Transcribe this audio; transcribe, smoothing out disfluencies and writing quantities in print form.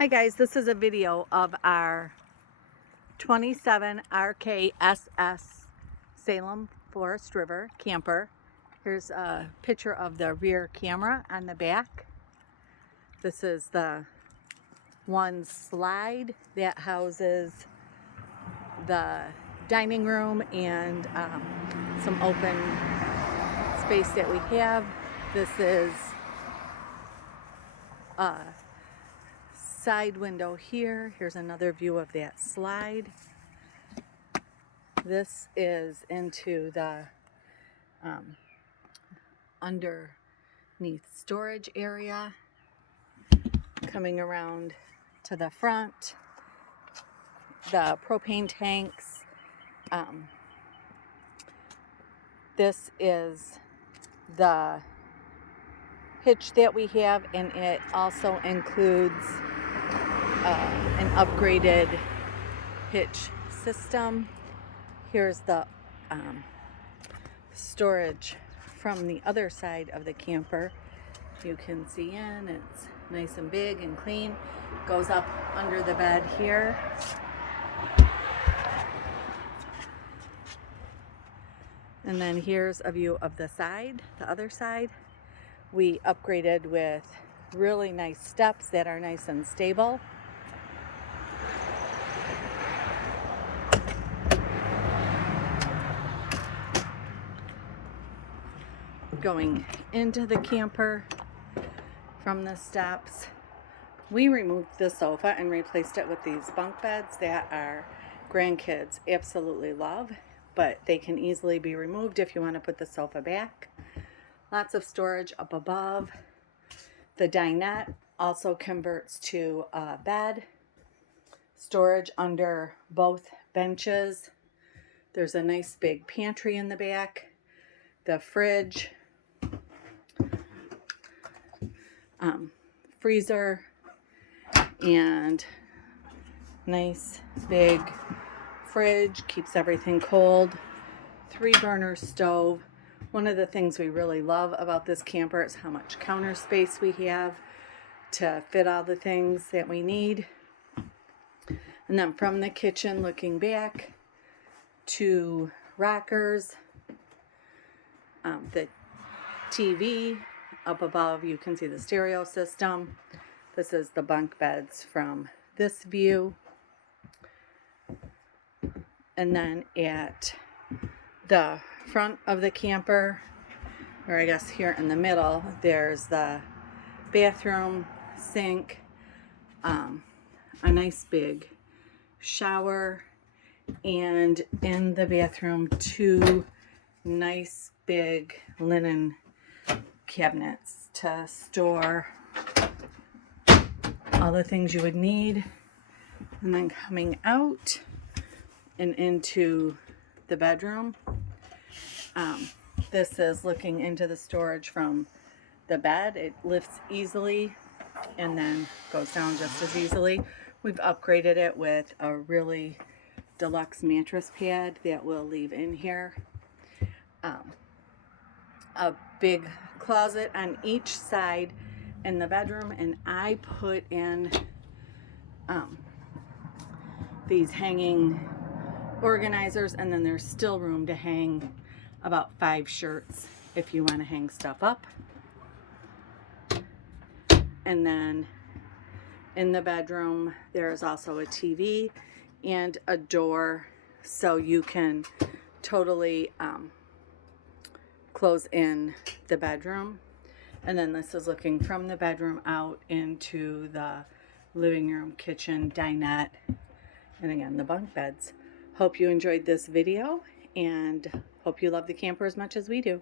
Hi guys, this is a video of our 27 RKSS Salem Forest River camper. Here's a picture of the rear camera on the back. This is the one slide that houses the dining room and some open space that we have. This is a side window here. Here's another view of that slide. This is into the underneath storage area. Coming around to the front, the propane tanks. This is the hitch that we have, and it also includes an upgraded hitch system. Here's the storage from the other side of the camper. You can see in, it's nice and big and clean. Goes up under the bed here. And then here's a view of the side, the other side. We upgraded with really nice steps that are nice and stable. Going into the camper from the steps, we removed the sofa and replaced it with these bunk beds that our grandkids absolutely love, but they can easily be removed if you want to put the sofa back. Lots of storage up above. The dinette also converts to a bed. Storage under both benches. There's a nice big pantry in the back. The fridge. Freezer. And nice big fridge. Keeps everything cold. 3-burner stove. One of the things we really love about this camper is how much counter space we have to fit all the things that we need. And then from the kitchen, looking back, 2 rockers, the TV. Up above, you can see the stereo system. This is the bunk beds from this view. And then at the front of the camper, or I guess here in the middle, there's the bathroom, sink, a nice big shower, and in the bathroom 2 nice big linen cabinets to store all the things you would need. And then coming out and into the bedroom, this is looking into the storage from the bed. It lifts easily and then goes down just as easily. We've upgraded it with a really deluxe mattress pad that we'll leave in here. A big closet on each side in the bedroom, and I put in these hanging organizers, and then there's still room to hang about 5 shirts if you want to hang stuff up. And then in the bedroom there's also a TV and a door, so you can totally close in the bedroom. And then this is looking from the bedroom out into the living room, kitchen, dinette, and again the bunk beds. Hope you enjoyed this video and hope you love the camper as much as we do.